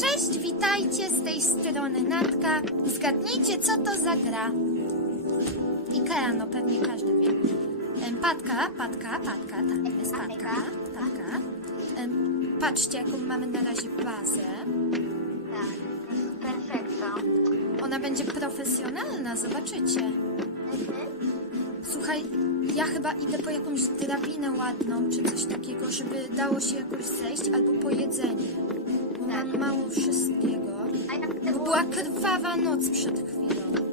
Cześć, witajcie z tej strony Natka. Zgadnijcie, co to za gra. Ikea, no pewnie każdy wie. Em, Patka, patka, patka, tak, jest patka, patka. Em, Patrzcie, jaką mamy na razie bazę. Tak, perfekto. Ona będzie profesjonalna, zobaczycie. Mhm. Słuchaj, ja chyba idę po jakąś drabinę ładną, czy coś takiego, żeby dało się jakoś zejść, albo po jedzenie. Mam mało wszystkiego. Była krwawa noc przed chwilą.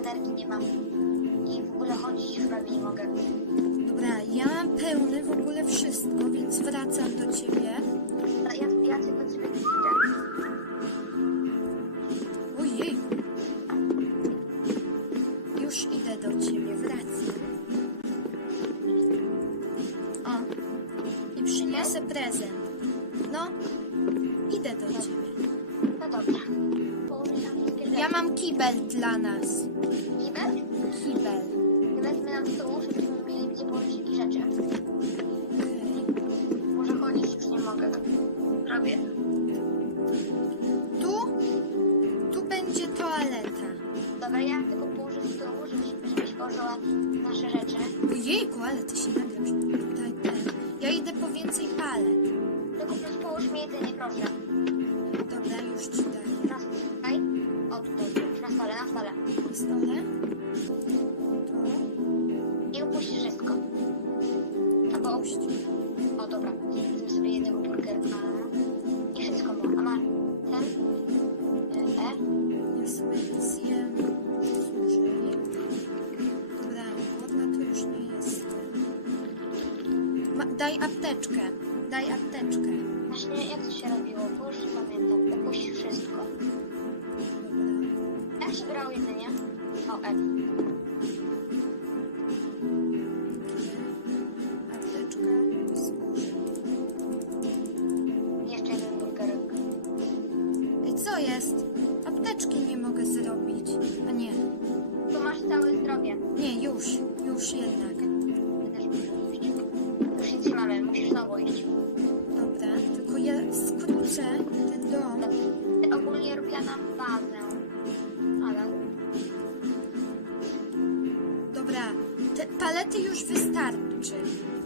Energii nie mam. I w ogóle chodzić prawie nie mogę. Dobra, ja mam pełny w ogóle wszystko, więc wracam do ciebie. A Ja, ja tylko ciebie widzę. Ojej. Już idę do ciebie, wracam. O. I przyniosę prezent. No, idę do ciebie. No dobra. Położę tam wszystkie Ja mam kibel dla nas. Ojejku, ale daj apteczkę. Daj apteczkę. Właśnie, jak to się robiło? Bo już nie pamiętam. Upuść wszystko. Jak się brało jedzenie? O, E. skrócę ten dom. Ogólnie robiła nam bazę. Ale... Dobra, te palety już wystarczy.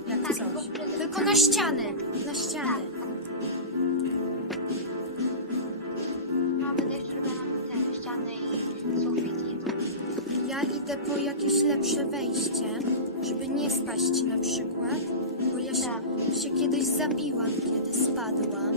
Jak Tak, coś. Tylko na ścianę. Na ścianę. No, będę jeszcze robiła nam te ściany i sufit i. Ja idę po jakieś lepsze wejście, żeby nie spaść na przykład, bo ja się, Tak. się kiedyś zabiłam, kiedy spadłam.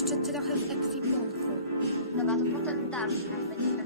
Jeszcze trochę w ekwipunku. Dobra, to potem dasz będzie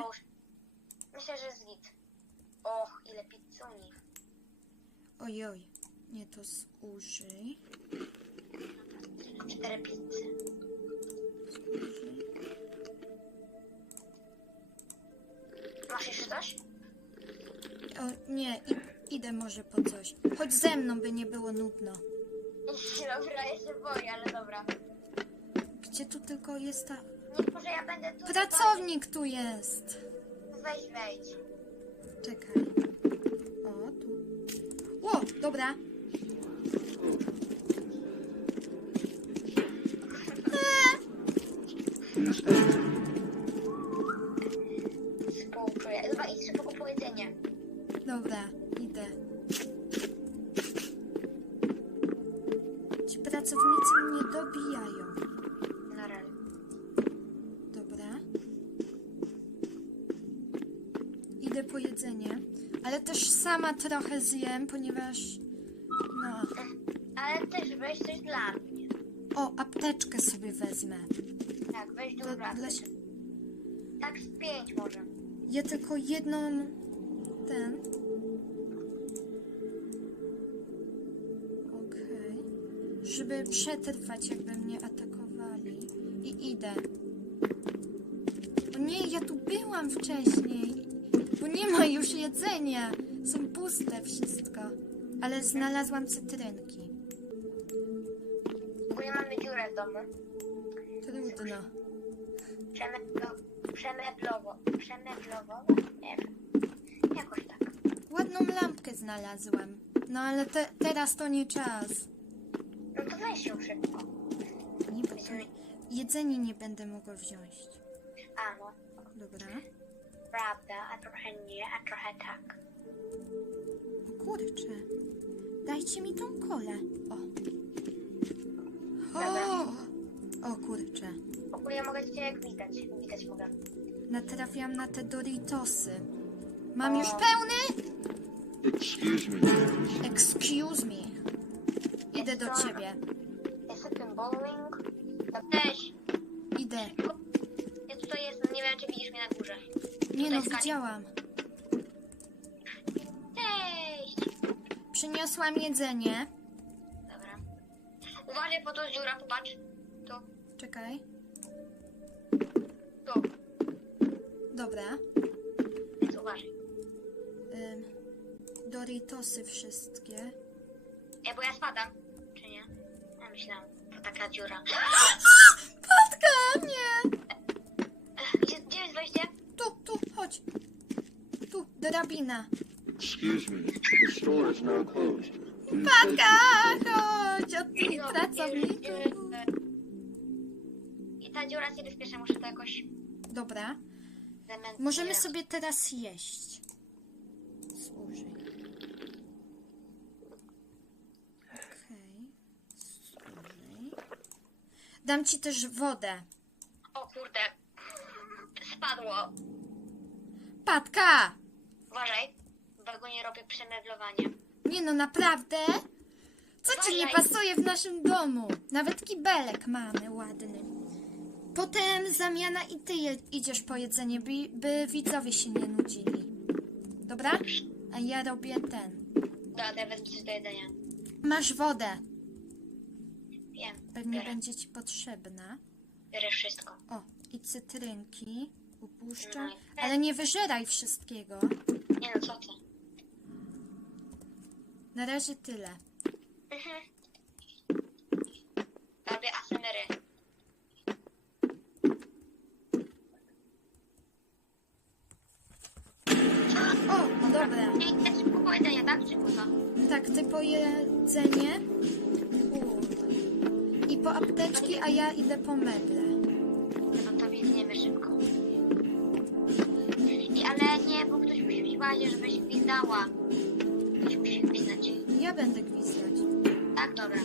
połóż. Myślę, że jest git. Och, ile pizzuni. Ojoj. Nie to zużyj. Cztery pizzy. Zużyj. Masz jeszcze coś? O, nie, idę może po coś. Chodź ze mną, by nie było nudno. Dobra, ja się boję, ale dobra. Gdzie tu tylko jest ta... Nie, może ja będę tu. Pracownik tu jest. Weź, wejdź. Czekaj. O, tu. Ło, dobra. Współczuję. sama trochę zjem, ponieważ. No. Ale też weź coś dla mnie. O, apteczkę sobie wezmę. Tak, weź dużo dla... Tak z pięć może. Ja tylko jedną. Ten. Okej. Żeby przetrwać, jakby mnie atakowali. I idę. O nie, ja tu byłam wcześniej. Bo nie ma już jedzenia. Puste wszystko. Ale znalazłam cytrynki. W ogóle mamy dziurę w domu. Trudno. Przemeblo... Przemeblowo. Przemeblowo? Nie wiem. Jakoś tak. Ładną lampkę znalazłam. No ale te, teraz to nie czas. No to weź ją szybko. Nie, to jedzenie nie będę mogła wziąć. A no. Dobra. Prawda, a trochę nie, a trochę tak. O kurczę. Dajcie mi tą kolę. O. Dobra. O, o kurczę. Ja mogę cię jak widać. Widać mogę. Natrafiam na te Doritosy. Mam O. już pełny? Excuse me. Excuse me. Idę do ciebie. Jest ten bowling. Cześć. Idę. Ja tutaj jestem, nie wiem czy widzisz mnie na górze. Nie no, Tutaj skacz. widziałam. Przyniosłam jedzenie. Dobra. Uważaj, po to jest dziura, popatrz. Tu, Czekaj. tu. Dobra. Więc uważaj. Ym, Doritosy wszystkie. Ej, bo ja spadam. Czy nie? Ja myślałam, to taka dziura. Patka, nie! Gdzie, gdzie jest wejście? Tu, tu, chodź. Tu, drabina. Excuse me. The store is now closed. Patka, chodź od tych pracowników. I ta dziura jest niebezpieczna, muszę to jakoś Dobra, zementować. możemy sobie teraz jeść. Służy. Okej, służy. Dam ci też wodę. O kurde. Spadło. Patka! Uważaj, bo nie robię przemeblowania. Nie no, naprawdę? Co ci nie Uważaj. pasuje w naszym domu? Nawet kibelek mamy ładny. Potem zamiana i ty je, idziesz po jedzenie, by, by widzowie się nie nudzili. Dobra? A ja robię ten. Dobra, wezmę coś do jedzenia. Masz wodę. Wiem, Pewnie biorę, będzie ci potrzebna. biorę wszystko. O, i cytrynki. Upuszczam. No i- Ale nie wyżeraj wszystkiego. Nie no, co ty? Na razie tyle. Mhm. Robię asemery. O, dobra. I też po jedzenie, tak? Czy po co? Tak, ty po jedzenie Kurde. i po apteczki, a ja idę po meble. No to biegniemy szybko. I, ale nie, bo ktoś musi być w bazie, żebyś gwizdała. Ktoś musi będę gwizdać. Tak, dobra.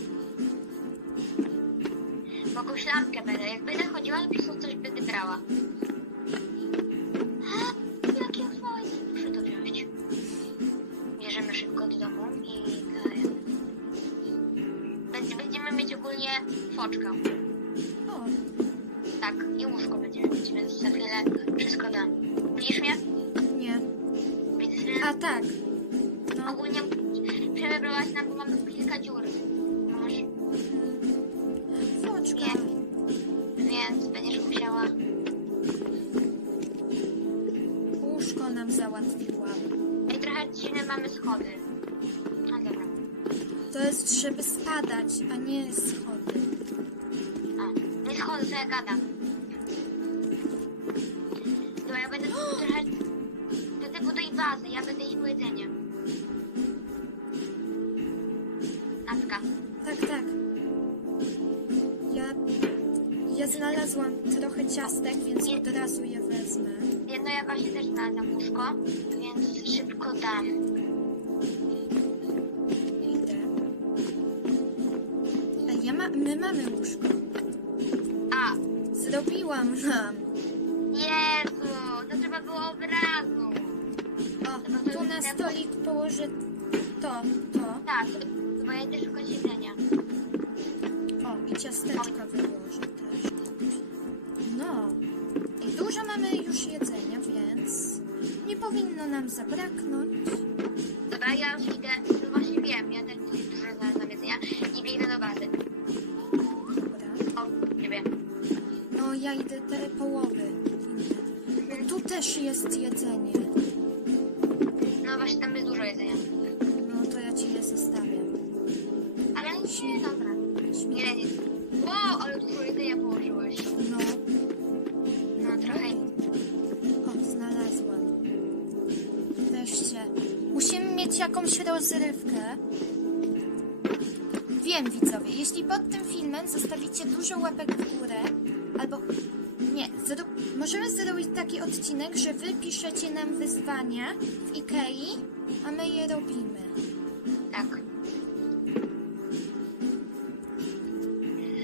Jakąś lampkę będę. Jak będę chodziła, to po prostu coś będę brała. Łóżko nam załatwiła. I trochę dziwne mamy schody. No dobra. To jest, żeby spadać, a nie schody. A, nie schody, co ja gadam. Dobra, ja będę trochę... Będę buduj bazę, ja będę więc szybko dam. Idę. Ej, ja ma, my mamy łóżko. A, Zrobiłam nam. Jezu, to trzeba było od razu. O, tu na stolik położę to, to. Tak, bo ja idę szukać jedzenia. O, i ciasteczka wyłożę też. No. I dużo mamy już jedzenia, powinno nam zabraknąć. Dobra, Wiem, widzowie, jeśli pod tym filmem zostawicie dużo łapek w górę, albo nie, możemy zrobić taki odcinek, że wy piszecie nam wyzwania w Ikei, a my je robimy. Tak.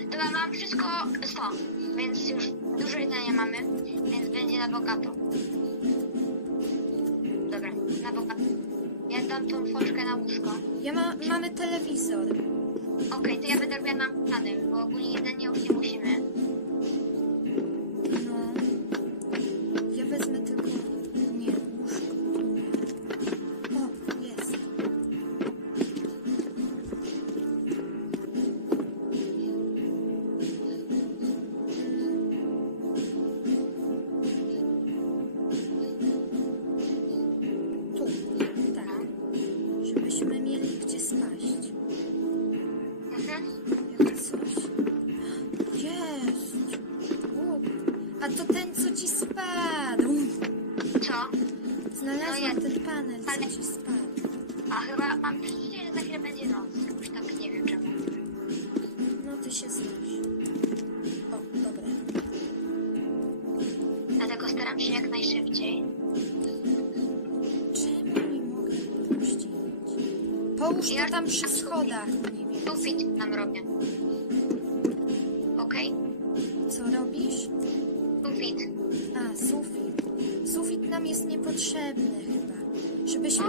Dobra, mam wszystko 100, więc już dużo jedzenia mamy, więc będzie na bogato. Dobra, na bogato. Ja dam tą foczkę na łóżko. Ja ma, mamy telewizor. Okej, to ja będę robiła nam plany, bo ogólnie jedzenie już nie musimy. Mam przeczucie, że za chwilę będzie noc. Jakoś tak nie wiem czemu. No ty się znasz. O, dobra. Dlatego staram się jak najszybciej. Czemu nie mogę puścić? Połóż Ja- to tam przy schodach mniej więcej. Sufit nam robię. Okej? Co robisz? Sufit. A, sufit. Sufit nam jest niepotrzebny chyba. Żebyśmy...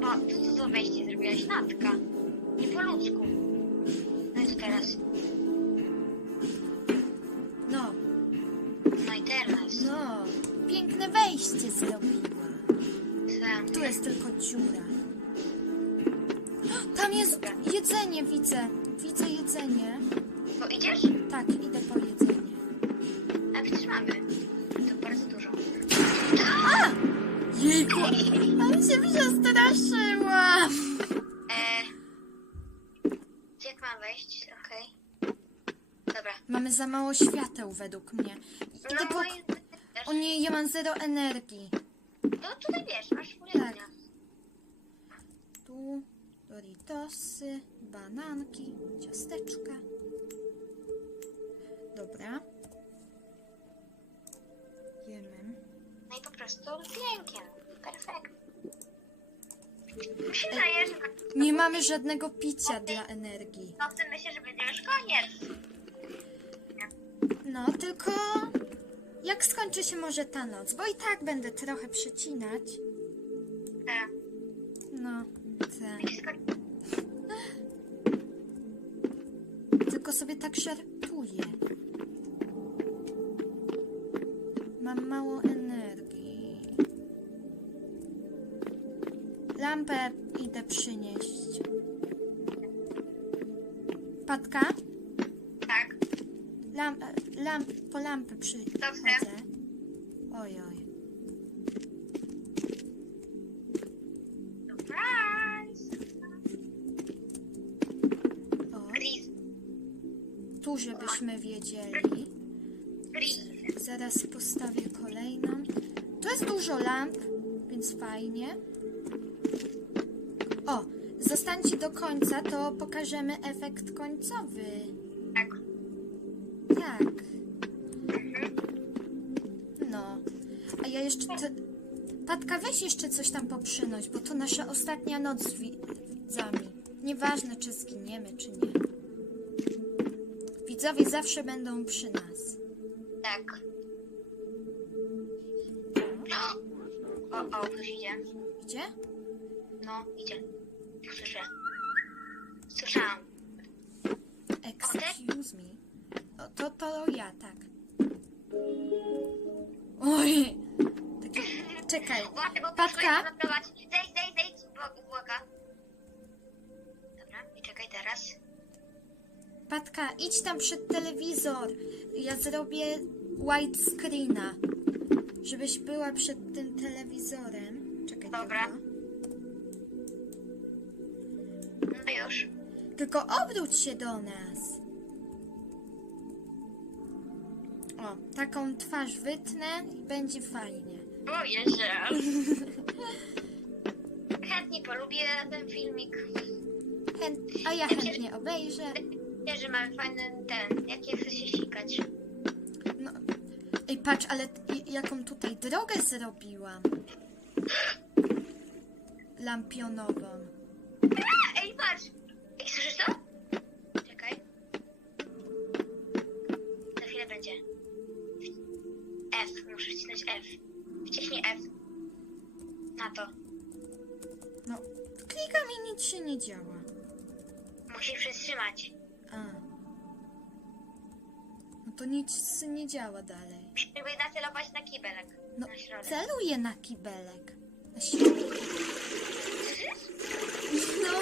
Co to za, ba- co to za wejście zrobiłaś? Natka. Nie po ludzku. No i co teraz? No, No i teraz. no. Piękne wejście zrobiła. jest tylko dziura. Tam jest jedzenie, widzę. Widzę jedzenie. Mało świateł według mnie. Idę No, i też. O nie, ja mam zero energii. No tutaj wiesz, masz jedzenia. Tu Doritosy, bananki, ciasteczka. Dobra. Jemy. No i po prostu piękiem. Perfekt. Wydaje, że Nie mamy żadnego picia dla energii. no w tym myślę, że będzie już koniec. No, tylko jak skończy się może ta noc, bo i tak będę trochę przecinać. E, No, tak. Tylko sobie tak żartuję. Mam mało energii. Lampę idę przynieść. Patka? Lam, lamp, po lampę przychodzę. Oj, oj. O, tu żebyśmy wiedzieli. Zaraz postawię kolejną. Tu jest dużo lamp, więc fajnie. O, zostańcie do końca, to pokażemy efekt końcowy. Tak. Tak. A ja jeszcze... Te... Patka, weź jeszcze coś tam poprzynoś, bo to nasza ostatnia noc z wi- widzami. Nieważne, czy zginiemy, czy nie. Widzowie zawsze będą przy nas. Tak. O, o, ktoś idzie. Gdzie? No, idzie. Słyszę. Słyszałam. Excuse me. O, to, to ja, tak. Oj! Czekaj. Właśnie, bo Patka? Zaprowadź. Zejdź, zejdź, zejdź. Błoga. Dobra, i czekaj teraz. Patka, idź tam przed telewizor. Ja zrobię white screena. Żebyś była przed tym telewizorem. Czekaj. Dobra. Tylko, No już. tylko obróć się do nas. O, taką twarz wytnę i będzie fajnie. Boję się. Chętnie polubię ten filmik. Chęt... A ja chętnie obejrzę. Wiesz, że mamy fajny ten, jak nie chce się sikać. No, ej, patrz, ale jaką tutaj drogę zrobiłam. Lampionową. A, ej, patrz! Ej, słyszysz to? Czekaj. Za chwilę będzie. F, muszę wcisnąć F. Wciśnij F. Na to. No, klikam i nic się nie działa. Musisz przytrzymać. A. No to nic nie działa dalej. Żeby nacelować na kibelek. No, Na środek. celuję na kibelek. Na środek. No,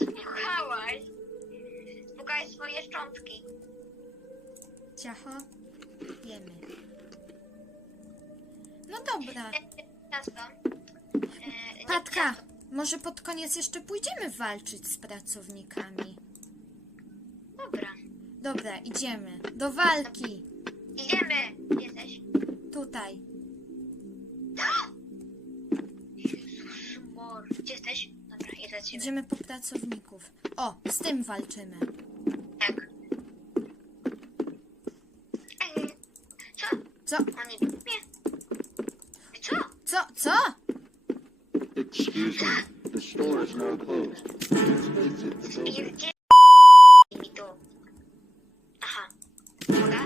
Spukałaś. Spukałaś swoje szczątki. ciacho. Jemy. No dobra. Ciasto. E, Patka, może pod koniec jeszcze pójdziemy walczyć z pracownikami. Dobra. Dobra, idziemy. Do walki. Idziemy. Gdzie Jesteś. Tutaj. Jezus, mor. Gdzie jesteś? Dobra, idę do ciebie. Idziemy po pracowników. O, z tym walczymy. Tak. Ej, co? Co? On nie mnie. Co? Co? Co? Excuse me. The store is now closed. Please exit the I building. gdzie mi tu? Aha. Mogę?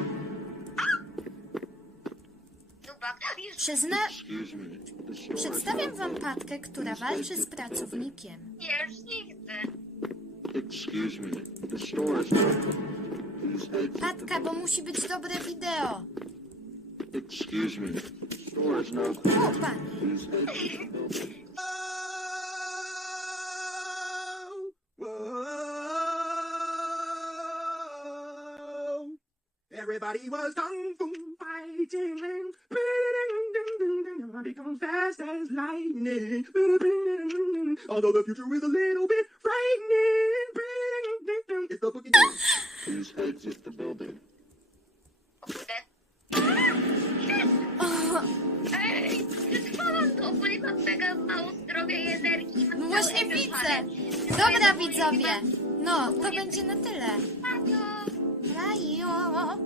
Dubak. Już. Przyzna... Excuse me. The store is Przedstawiam now wam closed. Patkę, która walczy z pracownikiem. Już nie chcę. Excuse me. The store is now closed. Please exit the Patka, bo musi być dobre wideo. Excuse me. doors now. Everybody was kung fu fighting and becomes fast as lightning. Although the future is a little bit frightening. It's the boogie. Please exit the building. Ej, to, bo nie mam mega mało zdrowia i energii. Mam No cały właśnie widzę. palec. Dobra widzowie. No, to będzie na tyle. Rajo.